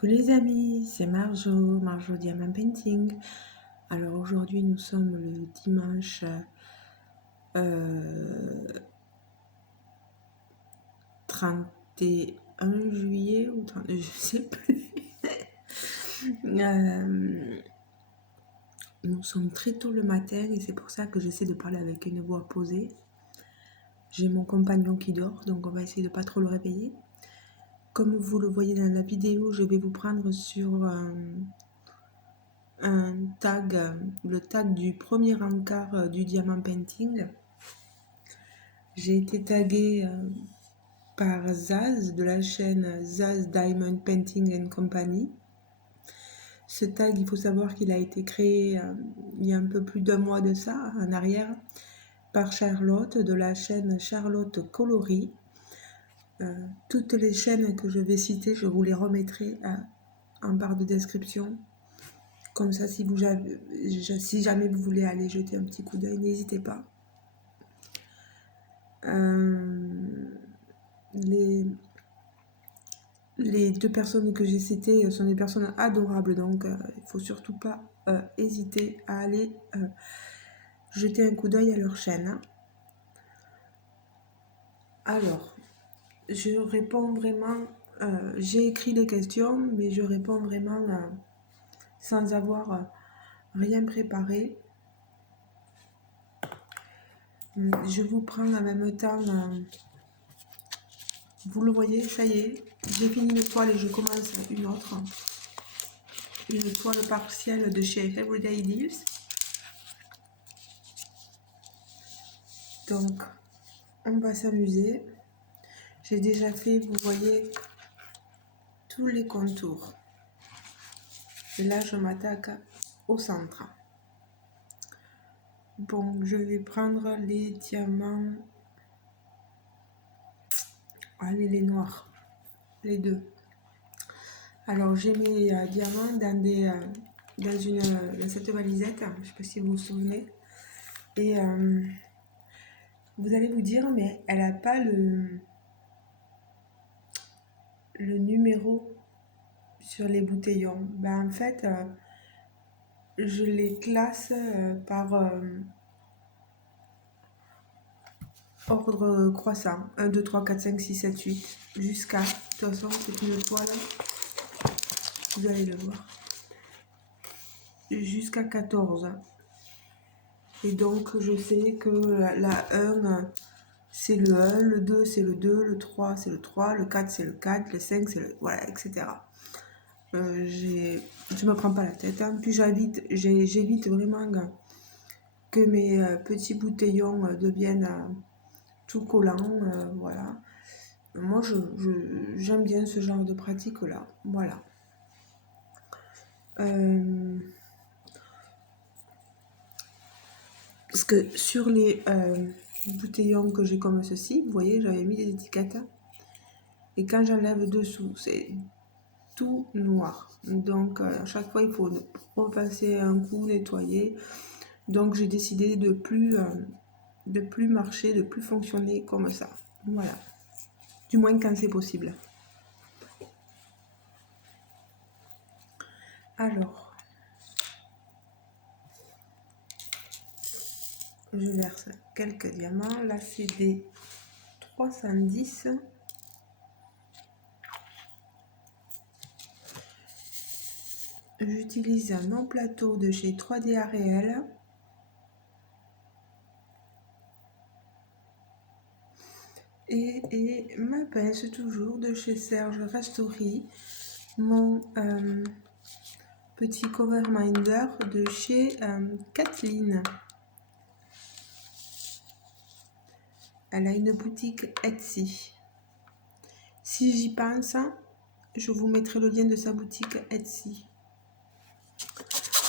Coucou les amis, c'est Marjo Diamant Painting. Alors aujourd'hui nous sommes le dimanche 31 juillet ou 30, je sais plus. Nous sommes très tôt le matin et c'est pour ça que j'essaie de parler avec une voix posée. J'ai mon compagnon qui dort, donc on va essayer de pas trop le réveiller. Comme vous le voyez dans la vidéo, je vais vous prendre sur un tag, le tag du premier encart du Diamant Painting. J'ai été taguée par Zaz de la chaîne Zaz Diamond Painting and Company. Ce tag, il faut savoir qu'il a été créé il y a un peu plus d'un mois de ça, en arrière, par Charlotte de la chaîne Charlotte Coloris. Toutes les chaînes que je vais citer, je vous les remettrai en barre de description. Comme ça, si jamais vous voulez aller jeter un petit coup d'œil, n'hésitez pas. Les deux personnes que j'ai citées sont des personnes adorables, donc il ne faut surtout pas hésiter à aller jeter un coup d'œil à leur chaîne. Hein. Alors, je réponds vraiment, j'ai écrit les questions, mais je réponds vraiment sans avoir rien préparé. Je vous prends en même temps, vous le voyez, ça y est, j'ai fini une toile et je commence une autre. Une toile partielle de chez Everyday Deals. Donc, on va s'amuser. J'ai déjà fait, vous voyez, tous les contours. Et là, je m'attaque au centre. Bon, je vais prendre les diamants. Allez, les noirs. Les deux. Alors, j'ai mis diamants dans cette valisette. Je ne sais pas si vous vous souvenez. Et vous allez vous dire, mais elle n'a pas le numéro sur les bouteillons. Ben, en fait, je les classe par ordre croissant. 1, 2, 3, 4, 5, 6, 7, 8. Jusqu'à, de toute façon, c'est une toile, vous allez le voir. Jusqu'à 14. Et donc, je sais que la 1, c'est le 1, le 2, c'est le 2, le 3, c'est le 3, le 4, c'est le 4, le 5, c'est le... Voilà, etc. Je me prends pas la tête. Hein. Puis j'évite vraiment que mes petits bouteillons deviennent tout collants. Voilà. Moi, j'aime bien ce genre de pratique-là. Voilà. Parce que sur les bouteillons que j'ai comme ceci, vous voyez, j'avais mis des étiquettes. Et quand j'enlève dessous, c'est tout noir. Donc, à chaque fois, il faut repasser un coup, nettoyer. Donc, j'ai décidé de plus marcher, de plus fonctionner comme ça. Voilà. Du moins quand c'est possible. Alors, je verse quelques diamants. Là, c'est des 310. J'utilise mon plateau de chez 3D Réel. Et ma pince toujours de chez Serge Rastori. Mon petit cover minder de chez Kathleen. Elle a une boutique Etsy. Si j'y pense, je vous mettrai le lien de sa boutique Etsy.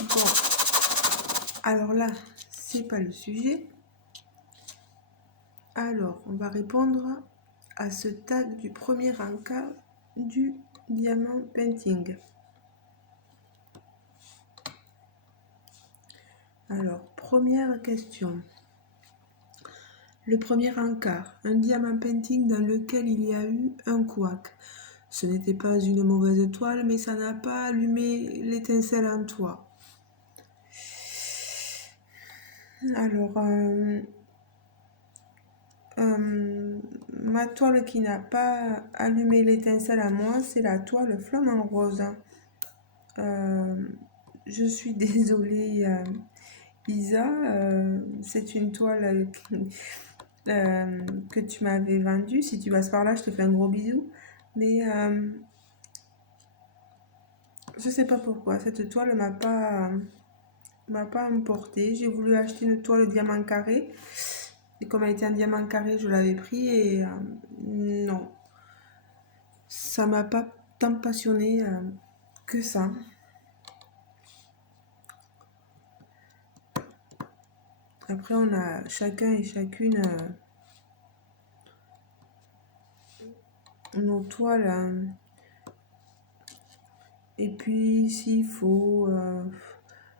Bon, alors là, c'est pas le sujet. Alors, on va répondre à ce tag du premier encart du Diamant Painting. Alors, première question. Le premier encart, un Diamant Painting dans lequel il y a eu un couac. Ce n'était pas une mauvaise toile, mais ça n'a pas allumé l'étincelle en toi. Alors, ma toile qui n'a pas allumé l'étincelle à moi, c'est la toile flamant rose. Euh, je suis désolée, Isa, c'est une toile que tu m'avais vendue. Si tu passes par là, je te fais un gros bisou. Mais je sais pas pourquoi, cette toile m'a pas emporté. J'ai voulu acheter une toile diamant carré. Et comme elle était en diamant carré, je l'avais pris et non, ça m'a pas tant passionné que ça. Après, on a chacun et chacune nos toiles. Et puis, s'il faut,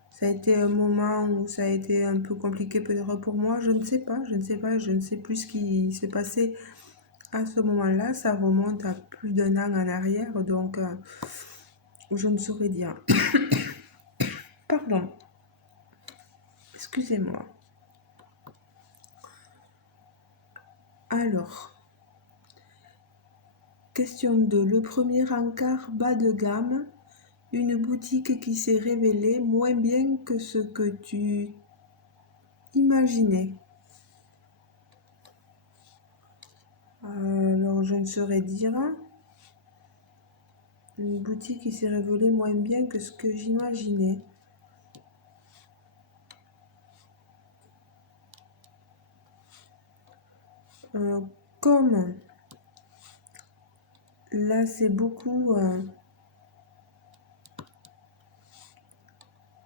ça a été un moment où ça a été un peu compliqué peut-être pour moi. Je ne sais pas, je ne sais pas, je ne sais plus ce qui s'est passé à ce moment-là. Ça remonte à plus d'un an en arrière, donc je ne saurais dire. Pardon, excusez-moi. Alors, question 2. Le premier encart bas de gamme, une boutique qui s'est révélée moins bien que ce que tu imaginais. Alors, je ne saurais dire. Une boutique qui s'est révélée moins bien que ce que j'imaginais. Comme là, c'est beaucoup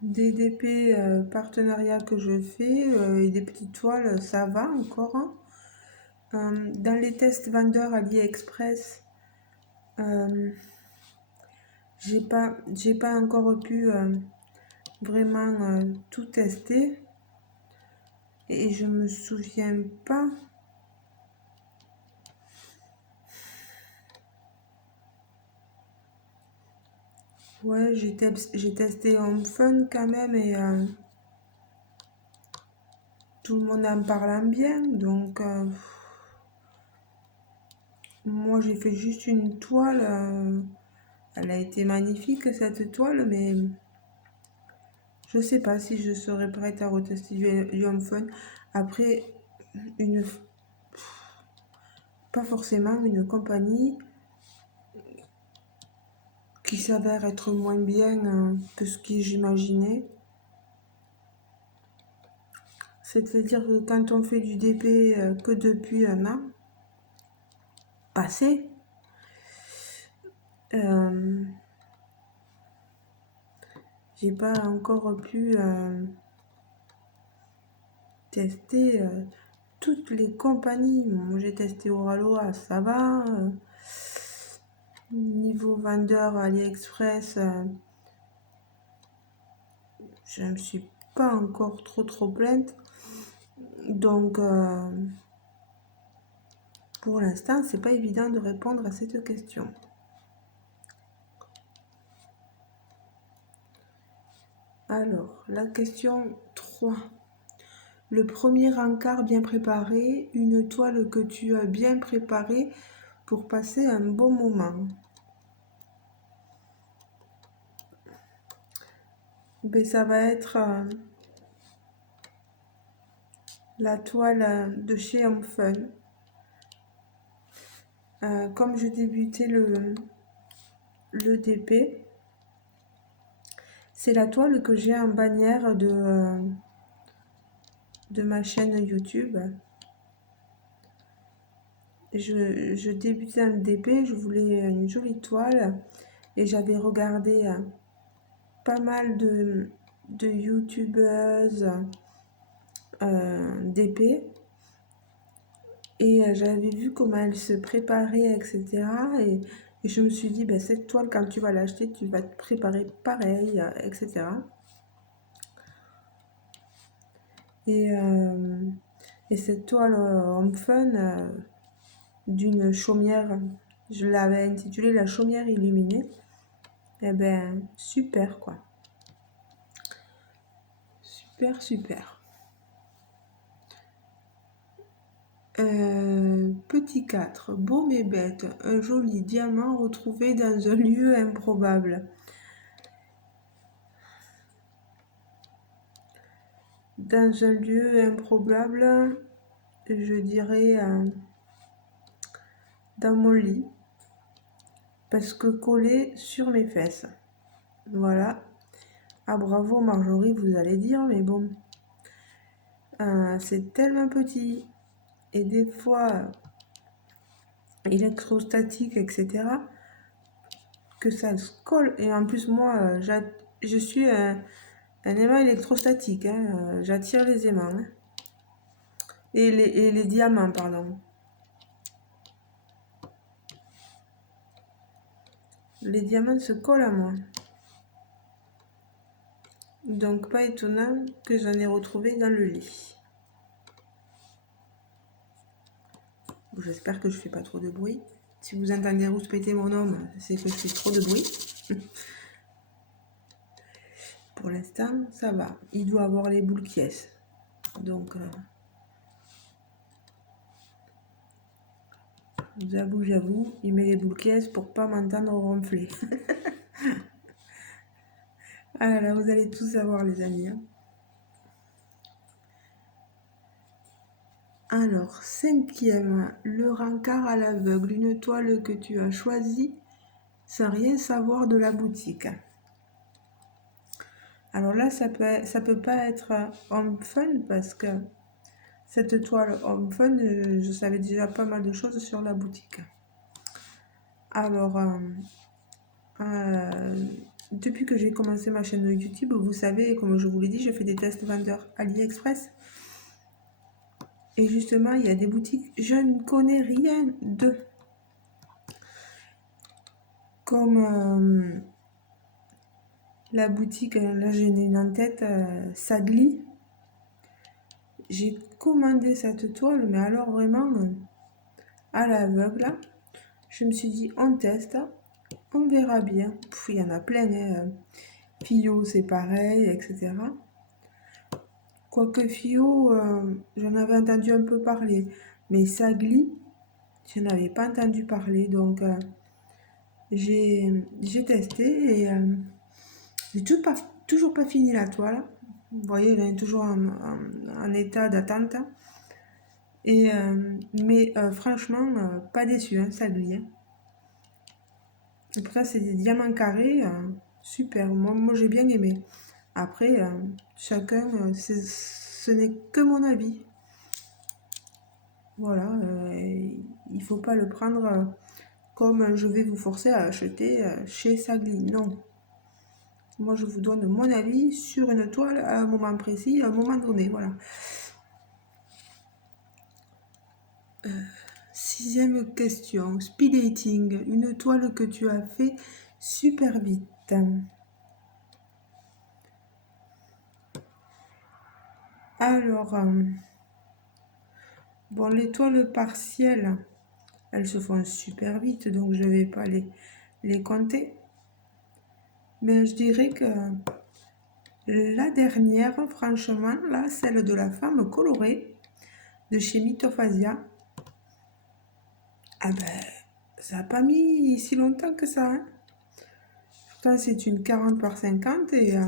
des DP partenariats que je fais et des petites toiles, ça va encore, hein. Dans les tests vendeurs AliExpress, j'ai pas encore pu vraiment tout tester et je me souviens pas. Ouais, j'ai testé Home Fun quand même et tout le monde en parle bien, donc moi j'ai fait juste une toile, elle a été magnifique cette toile, mais je sais pas si je serais prête à retester du Home Fun. Après, une, pas forcément une compagnie qui s'avère être moins bien que ce que j'imaginais. C'est-à-dire que quand on fait du DP que depuis un an passé, j'ai pas encore pu tester toutes les compagnies. Moi, j'ai testé Oraloa, ça va. Niveau vendeur AliExpress, je ne me suis pas encore trop plainte. Donc, pour l'instant, c'est pas évident de répondre à cette question. Alors, la question 3. Le premier encart bien préparé, une toile que tu as bien préparée pour passer un bon moment. Ben, ça va être la toile de chez Home Fun. Comme je débutais le DP, c'est la toile que j'ai en bannière de ma chaîne YouTube. Je débutais le DP, je voulais une jolie toile et j'avais regardé pas mal de youtubeuses DP et j'avais vu comment elles se préparaient, etc. Et je me suis dit, ben, cette toile, quand tu vas l'acheter, tu vas te préparer pareil, etc. Et, cette toile Home Fun d'une chaumière Je l'avais intitulé La chaumière illuminée. Eh ben, super quoi. Super, super. Petit 4. Beau mais bête. Un joli diamant retrouvé dans un lieu improbable. Dans un lieu improbable, je dirais dans mon lit. Parce que collé sur mes fesses. Voilà. Ah bravo Marjorie, vous allez dire, mais bon. C'est tellement petit. Et des fois, électrostatique, etc. que ça se colle. Et en plus, moi, je suis un aimant électrostatique. Hein. J'attire les aimants. Hein. Et les diamants, pardon. Les diamants se collent à moi. Donc, pas étonnant que j'en ai retrouvé dans le lit. J'espère que je fais pas trop de bruit. Si vous entendez rouspéter mon homme, c'est que je fais trop de bruit. Pour l'instant, ça va. Il doit avoir les boules qui est. Donc, j'avoue, il met les boules qui est pour pas m'entendre ronfler. Ah là là, vous allez tous savoir les amis. Hein. Alors, cinquième, le rencard à l'aveugle, une toile que tu as choisie sans rien savoir de la boutique. Alors là, ça peut pas être homme fun parce que cette toile homme fun, je savais déjà pas mal de choses sur la boutique. Alors, depuis que j'ai commencé ma chaîne YouTube, vous savez, comme je vous l'ai dit, je fais des tests vendeurs AliExpress. Et justement, il y a des boutiques, je ne connais rien d'eux. Comme la boutique, là j'ai une en tête, Sagli. J'ai commandé cette toile, mais alors vraiment à l'aveugle. Je me suis dit, on teste, on verra bien. Il y en a plein, hein. Fio, c'est pareil, etc. Quoique Fio, j'en avais entendu un peu parler. Mais Sagli, je n'avais pas entendu parler. Donc, j'ai testé et j'ai toujours pas fini la toile. Vous voyez, elle est toujours en état d'attente. Et, mais franchement, pas déçu, hein, Sagli. Hein. Et pour ça, c'est des diamants carrés. Super, moi j'ai bien aimé. Après, chacun, ce n'est que mon avis. Voilà, il faut pas le prendre comme je vais vous forcer à acheter chez Sagli. Non. Moi, je vous donne mon avis sur une toile à un moment précis, à un moment donné. Voilà. Sixième question. Speed dating. Une toile que tu as fait super vite. Alors, bon, les toiles partielles, elles se font super vite, donc je ne vais pas les compter. Mais je dirais que la dernière, franchement, là, celle de la femme colorée de chez Mythophasia, ah ben, ça n'a pas mis si longtemps que ça. Hein. Pourtant, c'est une 40 par 50 et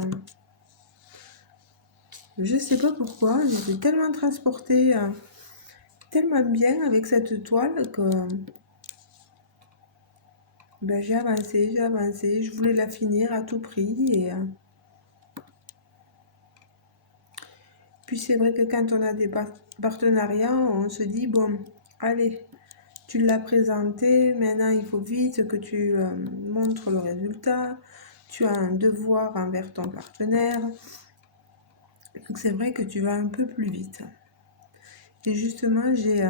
je sais pas pourquoi, j'étais tellement transportée, tellement bien avec cette toile que ben, j'ai avancé, je voulais la finir à tout prix et puis c'est vrai que quand on a des partenariats, on se dit, bon, allez, tu l'as présenté, maintenant il faut vite que tu montres le résultat, tu as un devoir envers ton partenaire, donc c'est vrai que tu vas un peu plus vite. Et justement, j'ai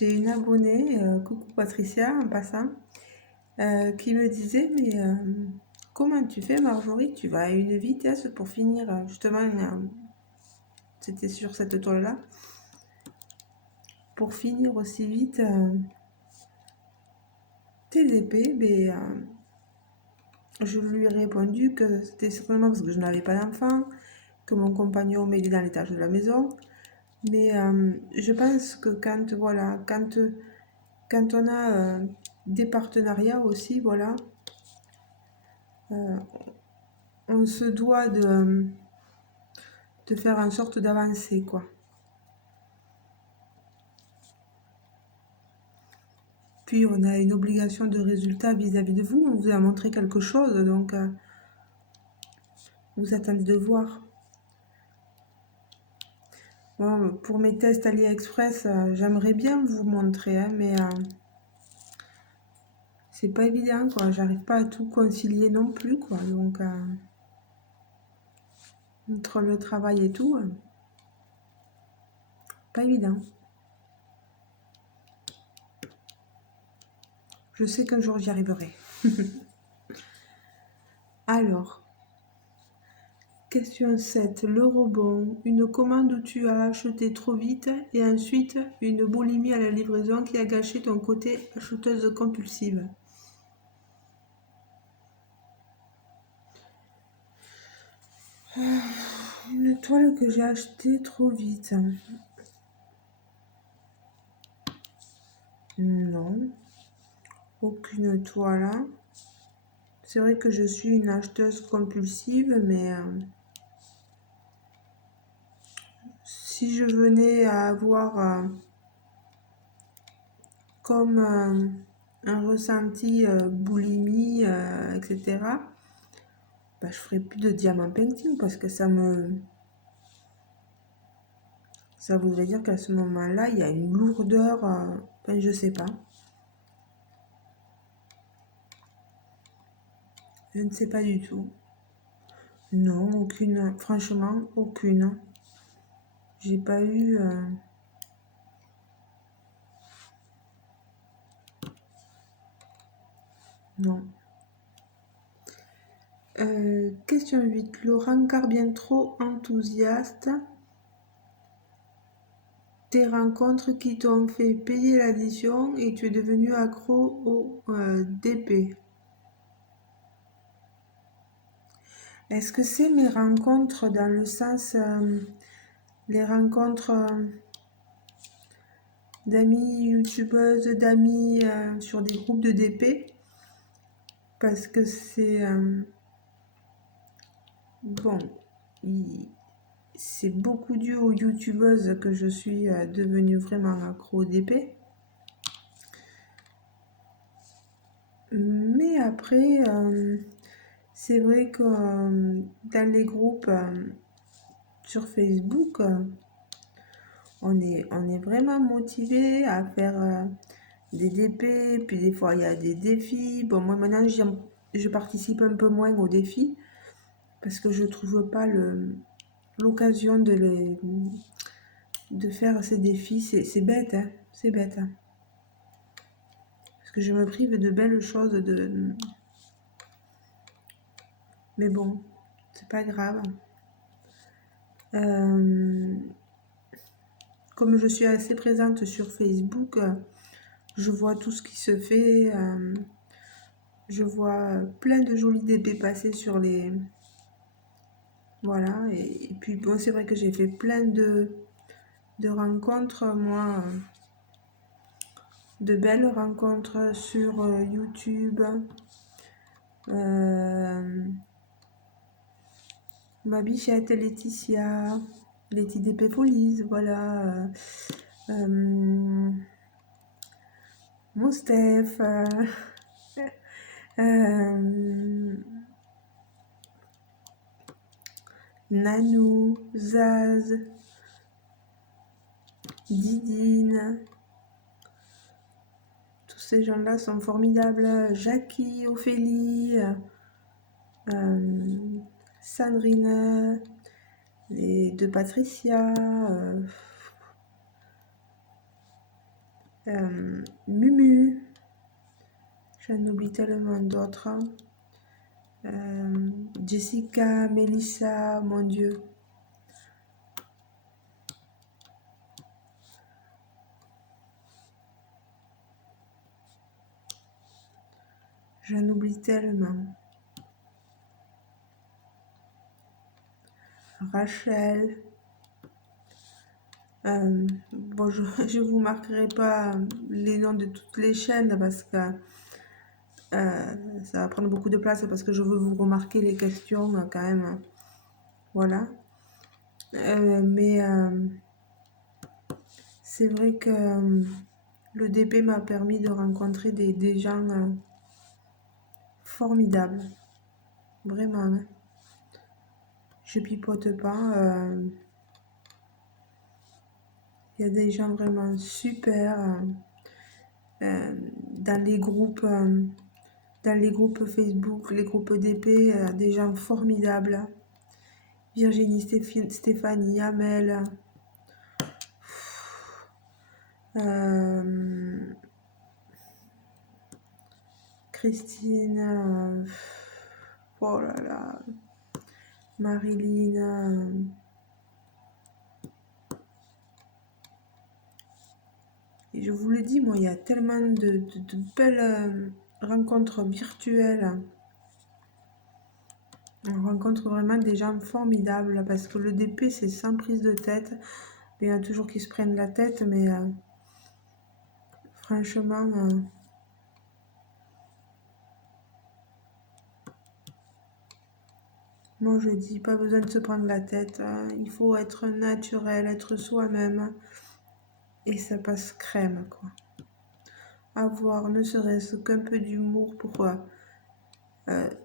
une abonnée, coucou Patricia en passant, qui me disait, mais comment tu fais Marjorie, tu vas à une vitesse pour finir, justement, c'était sur cette toile-là, pour finir aussi vite TDP, mais je lui ai répondu que c'était certainement parce que je n'avais pas d'enfant, que mon compagnon m'aidait dans les tâches de la maison. Mais je pense que voilà, quand on a des partenariats aussi, voilà, euh, on se doit de faire en sorte d'avancer, quoi. Puis on a une obligation de résultat vis-à-vis de vous. On vous a montré quelque chose, donc vous attendez de voir. Bon, pour mes tests AliExpress, j'aimerais bien vous montrer, hein, mais c'est pas évident, quoi. J'arrive pas à tout concilier non plus, quoi. Donc, entre le travail et tout, pas évident. Je sais qu'un jour j'y arriverai. Alors, question 7. Le rebond. Une commande où tu as acheté trop vite et ensuite une boulimie à la livraison qui a gâché ton côté acheteuse compulsive. Une toile que j'ai achetée trop vite. Non, aucune toile. C'est vrai que je suis une acheteuse compulsive, mais si je venais à avoir comme un ressenti boulimie, etc., bah, je ferais plus de diamant painting parce que ça voudrait dire qu'à ce moment-là, il y a une lourdeur, enfin, je sais pas. Je ne sais pas du tout. Non, aucune, franchement, aucune. J'ai pas eu. Non. Question 8. Le rencard bien trop enthousiaste. Des rencontres qui t'ont fait payer l'addition et tu es devenu accro au DP. Est-ce que c'est mes rencontres dans le sens les rencontres d'amis youtubeuses, d'amis sur des groupes de DP? Parce que c'est bon, c'est beaucoup dû aux youtubeuses que je suis devenue vraiment accro au DP. Mais après, c'est vrai que dans les groupes sur Facebook, on est vraiment motivé à faire des DP, puis des fois il y a des défis. Bon, moi maintenant je participe un peu moins aux défis parce que je trouve pas l'occasion de faire ces défis. C'est bête, hein, c'est bête, hein. Parce que je me prive de belles choses, mais bon, c'est pas grave. Euh, Comme je suis assez présente sur Facebook, je vois tout ce qui se fait. Je vois plein de jolis DP passer sur les... Voilà. Et puis, bon, c'est vrai que j'ai fait plein de rencontres, moi, de belles rencontres sur YouTube. Ma bichette Laetitia, Letty DP Police, voilà. Mon Steph. Euh, Nanou, Zaz, Didine, tous ces gens-là sont formidables. Jackie, Ophélie, Sandrine, les deux Patricia, Mumu, j'en oublie tellement d'autres. Jessica, Melissa, mon Dieu. J'en oublie tellement. Rachel. Bon, je vous marquerai pas les noms de toutes les chaînes parce que ça va prendre beaucoup de place parce que je veux vous remarquer les questions quand même. Voilà. Mais c'est vrai que le DP m'a permis de rencontrer des gens formidables. Vraiment, hein. Je pipote pas. Il y a des gens vraiment super dans les groupes. Dans les groupes Facebook, les groupes DP, des gens formidables. Virginie, Stéphanie, Amel, euh, Christine, oh là là, Marilyn. Et je vous le dis, moi, il y a tellement de belles rencontres virtuelles. On rencontre vraiment des gens formidables parce que le DP, c'est sans prise de tête. Il y en a toujours qui se prennent la tête, mais franchement, moi je dis pas besoin de se prendre la tête. Il faut être naturel, être soi-même. Et ça passe crème, quoi. Avoir ne serait-ce qu'un peu d'humour pour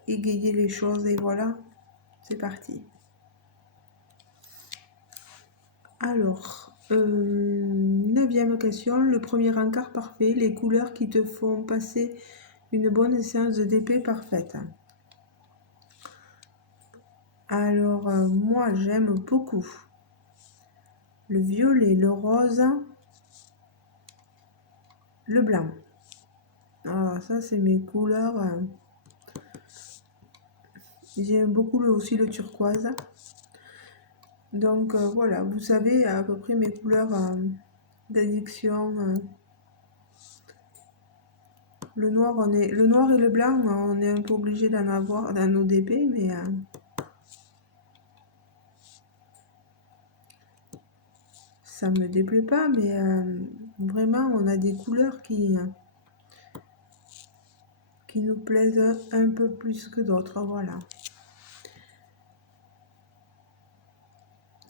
égayer les choses. Et voilà, c'est parti. Alors, 9e question, le premier encart parfait, les couleurs qui te font passer une bonne séance de DP parfaite. Alors, moi, j'aime beaucoup le violet, le rose, le blanc. Alors, ça, c'est mes couleurs. J'aime beaucoup aussi le turquoise. Donc, voilà, vous savez à peu près mes couleurs d'addiction. Le noir et le blanc, on est un peu obligé d'en avoir dans nos DP, mais ça me déplaît pas. Mais vraiment, on a des couleurs qui nous plaisent un peu plus que d'autres. Voilà.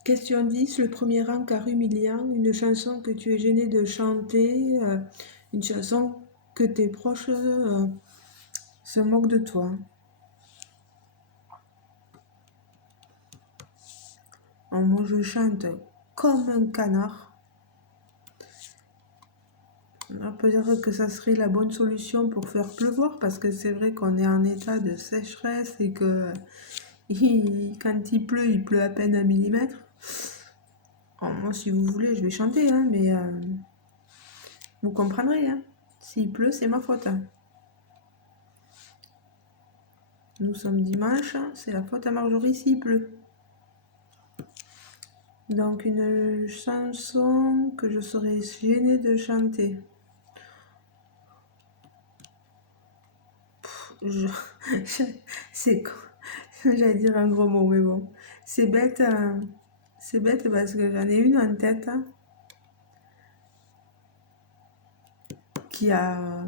Question 10, le premier encart humiliant, une chanson que tu es gêné de chanter, une chanson que tes proches se moquent de toi. Alors, moi, je chante comme un canard. On peut dire que ça serait la bonne solution pour faire pleuvoir parce que c'est vrai qu'on est en état de sécheresse et que quand il pleut à peine 1 millimètre. Alors, moi, si vous voulez, je vais chanter, hein, mais vous comprendrez. Hein. S'il pleut, c'est ma faute. Hein. Nous sommes dimanche, c'est la faute à Marjorie s'il pleut. Donc une chanson que je serais gênée de chanter. Je... c'est j'allais dire un gros mot, mais bon. C'est bête, c'est bête parce que j'en ai une en tête qui a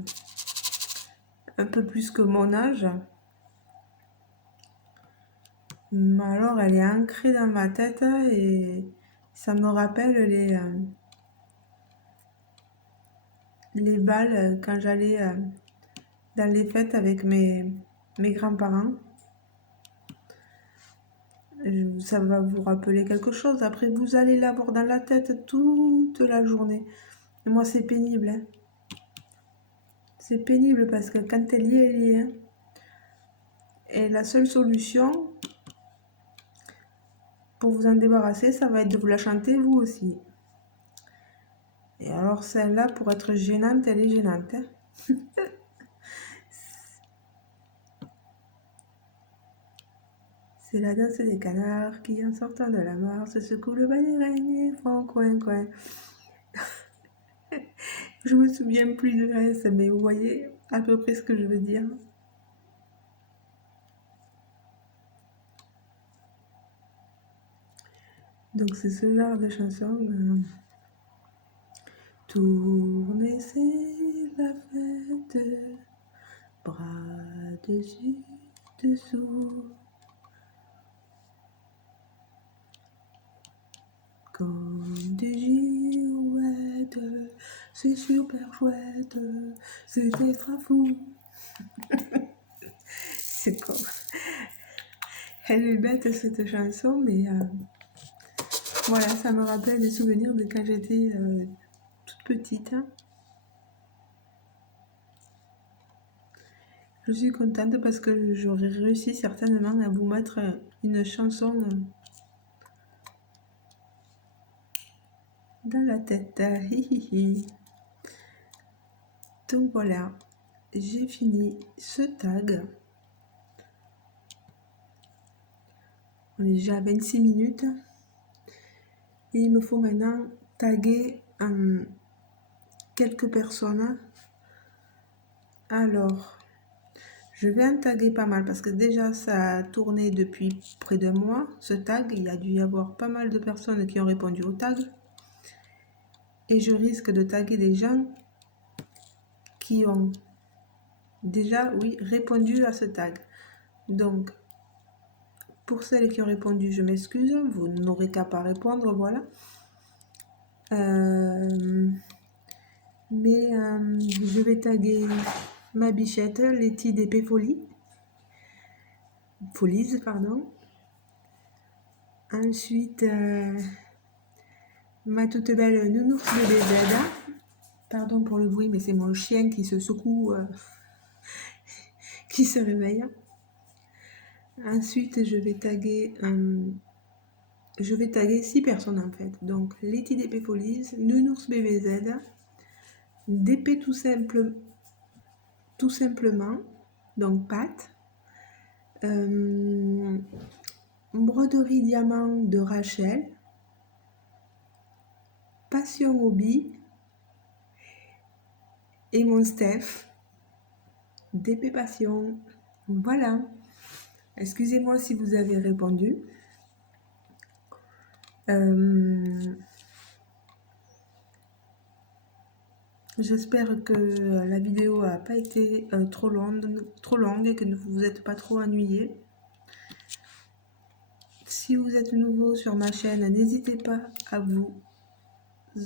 un peu plus que mon âge. Mais alors elle est ancrée dans ma tête et ça me rappelle les balles quand j'allais dans les fêtes avec mes grands-parents. Ça va vous rappeler quelque chose. Après, vous allez l'avoir dans la tête toute la journée. Et moi, c'est pénible. Hein. C'est pénible parce que quand elle y est, elle y est. Hein. Et la seule solution pour vous en débarrasser, ça va être de vous la chanter vous aussi. Et alors, celle-là, pour être gênante, elle est gênante. Hein. C'est la danse des canards qui, en sortant de la mare, se secouent le bas des règnes et font coin coin. Je me souviens plus de reste, mais vous voyez à peu près ce que je veux dire. Donc c'est ce genre de chanson. Tourner c'est la fête, bras dessus, dessous. Comme des girouettes, c'est super chouette, c'est extra fou. C'est con. Elle est bête cette chanson, mais voilà, ça me rappelle des souvenirs de quand j'étais toute petite. Je suis contente parce que j'aurais réussi certainement à vous mettre une chanson dans la tête. Hihihi. Donc voilà, j'ai fini ce tag. On est déjà à 26 minutes. Et il me faut maintenant taguer quelques personnes. Alors, je vais en taguer pas mal parce que déjà ça a tourné depuis près d'un mois, ce tag. Il y a dû y avoir pas mal de personnes qui ont répondu au tag. Et je risque de taguer des gens qui ont déjà, oui, répondu à ce tag. Donc, pour celles qui ont répondu, je m'excuse, vous n'aurez qu'à pas répondre, voilà. Je vais taguer ma bichette, Letty d'épée Folie. Folies, pardon. Ensuite, ma toute belle nounours bébé Zada. Pardon pour le bruit, mais c'est mon chien qui se secoue, qui se réveille. Ensuite, je vais taguer 6 personnes en fait. Donc, Letty d'épée Folies, nounours bébé Z, d'épée tout simplement, donc Pat, broderie diamant de Rachel, passion hobby et mon Steph d'épée passion. Voilà. Excusez-moi si vous avez répondu. J'espère que la vidéo n'a pas été trop longue et que vous n'êtes pas trop ennuyés. Si vous êtes nouveau sur ma chaîne, n'hésitez pas à vous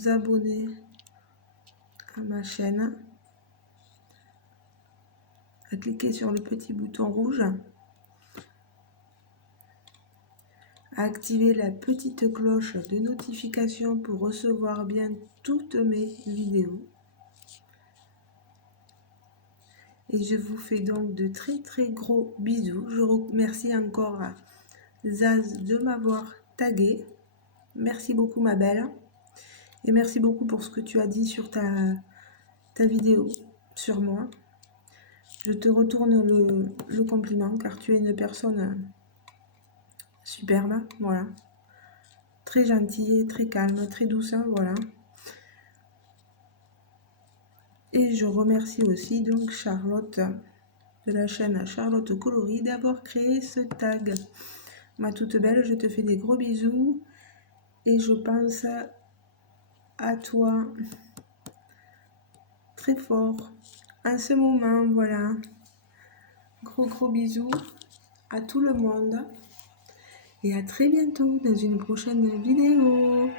abonner à ma chaîne, à cliquer sur le petit bouton rouge, à activer la petite cloche de notification pour recevoir bien toutes mes vidéos. Et je vous fais donc de très très gros bisous. Je remercie encore Zaz de m'avoir tagué. Merci beaucoup ma belle. Et merci beaucoup pour ce que tu as dit sur ta vidéo sur moi. Je te retourne le compliment car tu es une personne superbe. Voilà. Très gentille, très calme, très douce. Voilà. Et je remercie aussi donc Charlotte de la chaîne Charlotte Coloris d'avoir créé ce tag. Ma toute belle, je te fais des gros bisous et je pense à toi très fort en ce moment. Voilà. Gros bisous à tout le monde et à très bientôt dans une prochaine vidéo.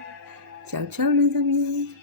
Ciao les amis.